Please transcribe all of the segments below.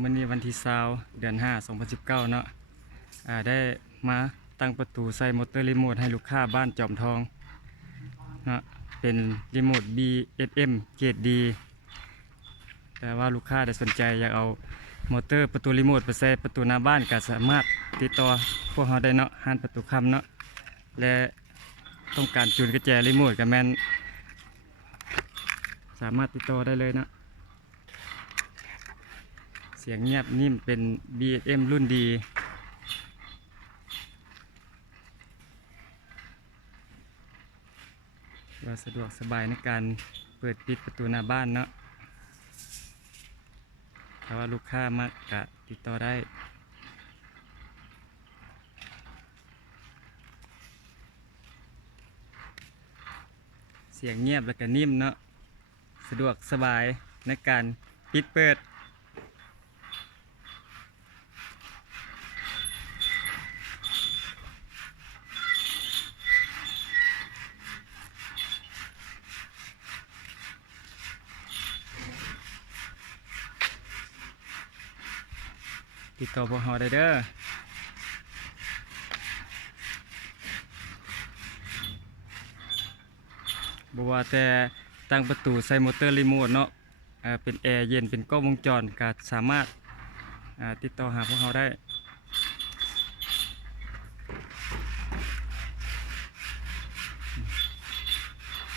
มื้อนี้วันที่20เดือน5 2019เนาะได้มาตั้งประตูใส่มอเตอร์รีโมทให้ลูกค้าบ้านจอมทองเนาะเป็นรีโมท BSM เกรดดีแต่ว่าลูกค้าได้สนใจอยากเอามอเตอร์ประตูรีโมทไปใส่ประตูหน้าบ้านก็สามารถติดต่อพวกเราได้เนาะห้านประตูคำเนาะและต้องการจูนกุญแจรีโมทก็แม่นสามารถติดต่อได้เลยเนาะเสียงเงียบนิ่มเป็น BSM รุ่นดีว่าสะดวกสบายในการเปิดปิดประตูหน้าบ้านเนาะถ้าว่าลูกค้ามากกะติดต่อได้เสียงเงียบแล้วก็นิ่มเนาะสะดวกสบายในการปิดเปิดติดต่อพวกเราได้เด้อบอกว่าแต่ตั้งประตูใส่มอเตอร์รีโมทเนาะเป็นแอร์เย็นเป็นกล้องวงจรก็สามารถติดต่อหาพวกเราได้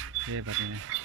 โอเคแบบนี้นะ